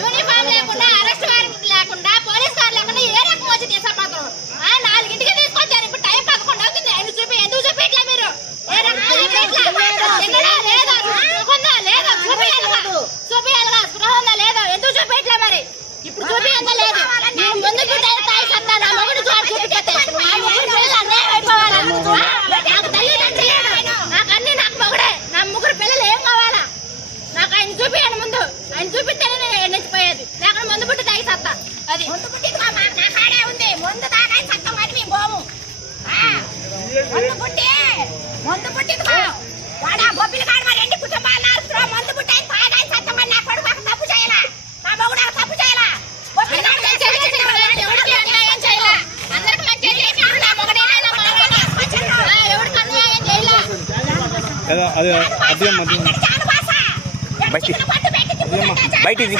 Uniform లేకుండా arrest warrant లేకుండా police car లేకుండా ఏ రకం వచ్చి తీసుకుపోతారు? 4ింటికి తీసుకొచ్చారు. ఇప్పుడు టైం 11 అవుతుంది. ఎందుకు చూపించట్లా మీరు? ఏ రకం చూపించాలిగా స్పృహ ఉందా లేదా? ఎందుకు చూపించట్లా మరి? ఇప్పుడు చూపించదా లేదు. ముందుకు నా మొగుడు చూపించే నాకు తల్లిదండ్రులు లేదు. నాకు అన్ని నాకు మొగుడే. నా 3 పిల్లలు ఏం కావాలా? నాకు ఆయన చూపించండి. ముందు ఆయన చూపిస్తేనే నేను ఎండిపోయేది. లేకుండా ముందు పుట్టి తాగి సత్తా. అది ముందు పుట్టి నా కాడే ఉంది. ముందు తాగా సత్తం అని మీ బోము ముందు పుట్టి వాడు ఆ బొబ్బిలు కాడు మరి ఎండి కుటుంబాలు నాలుగు ముందు పుట్టి ఆయన తాగా సత్తం అని నా కొడుకు నాకు తప్పు చేయాలా? నా మొగుడు నాకు తప్పు చేయాలా? ఎవరికి అన్యాయం చేయాలా? అందరికి మంచి చేసినాడు నా మొగుడైనా నా మావైనా. ఎవరికి అన్యాయం చేయాలా? బయటిది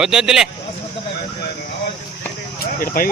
వద్దులే ఇటు పై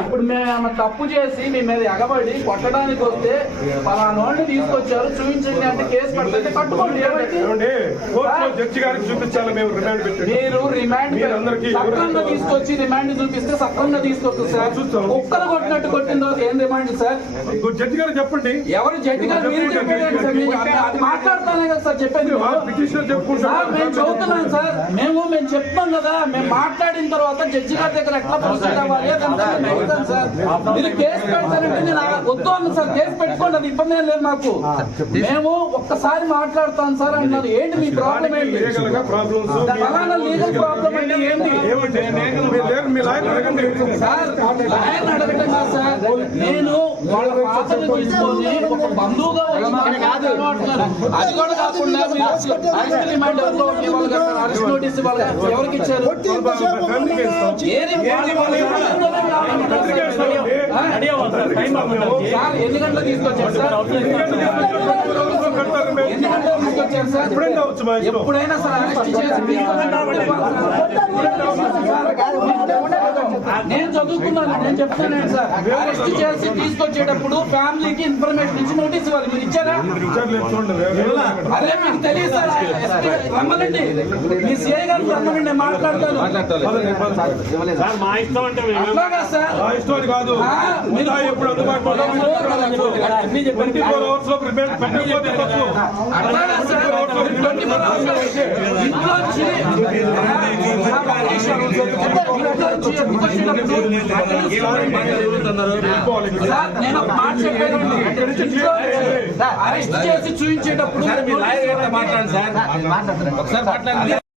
ఇప్పుడు మేము తప్పు చేసి మీ మీద ఎగబడి కొట్టడానికి వస్తే పలానోడిని తీసుకొచ్చారు చూపించండి అంటే కేసు కట్టుకుంటే కట్టుకోండి. జడ్జి గారికి చూపించాలి. మేము రిమాండ్ పెట్టి మీరు రిమాండ్ సక్రంగా తీసుకొచ్చి రిమాండ్ చూపిస్తే సక్రంగా తీసుకొస్తుంది సార్. ఒక్కరు కొట్టినట్టు కొట్టిన తర్వాత ఏం రిమాండ్ సార్? జడ్జి గారు చెప్పండి. ఎవరు జడ్జి గారు? మీరు చెప్పేది సార్. అది మాట్లాడతానే కదా సార్ చెప్పేది. పిటిషనర్ చెప్పుకుంటారు. మేము చదువుతున్నాం సార్. మేము చెప్తాం కదా. మేము మాట్లాడిన తర్వాత జడ్జి గారి దగ్గర ఎట్లా ప్రొసీడ్ అవ్వాలి సార్. మీరు కేసు పెడతానంటే నేను వద్దు అన్న సార్. కేసు పెట్టుకోండి, అది ఇబ్బంది ఏం లేదు మాకు. మేము ఒక్కసారి మాట్లాడతాం సార్ అన్నారు. ఏంటి మీ ప్రాబ్లం ఏంటి? ఫలానా లీగల్ ప్రాబ్లం అంటే ఏంటి సార్? లాయర్ని అడగటం కాదు సార్. నేను వాళ్ళ పాత్రను తీసుకొని ఒక బంధువుగా కాదు. అది కూడా కాకుండా అరెస్ట్ రిమాండ్ అరెస్ట్ నోటీస్ ఎవరికి ఇచ్చారు? సార్ ఎన్ని గంటలు తీసుకొచ్చారు సార్? ఎన్ని గంటలు తీసుకొచ్చారు సార్? ఎప్పుడైనా సార్ అరెస్ట్ చేసి నేను చదువుకున్నాను. నేను చెప్తాను సార్. అరెస్ట్ చేసి తీసుకొచ్చేటప్పుడు ఫ్యామిలీకి ఇన్ఫర్మేషన్ ఇచ్చి నోటీస్ ఇవ్వాలి. మీరు ఇచ్చారా? అదే మీకు తెలియదు సార్. రమ్మనండి, మీ సిఐ గారు రమ్మనండి, మాట్లాడతాను. అట్లాగా సార్ మీరు ఎప్పుడు అందుబాటులో నేను ఒక మాట చెప్పానండి. అరెస్ట్ చేసి చూపించేటప్పుడు ఒకసారి మాట్లాడండి.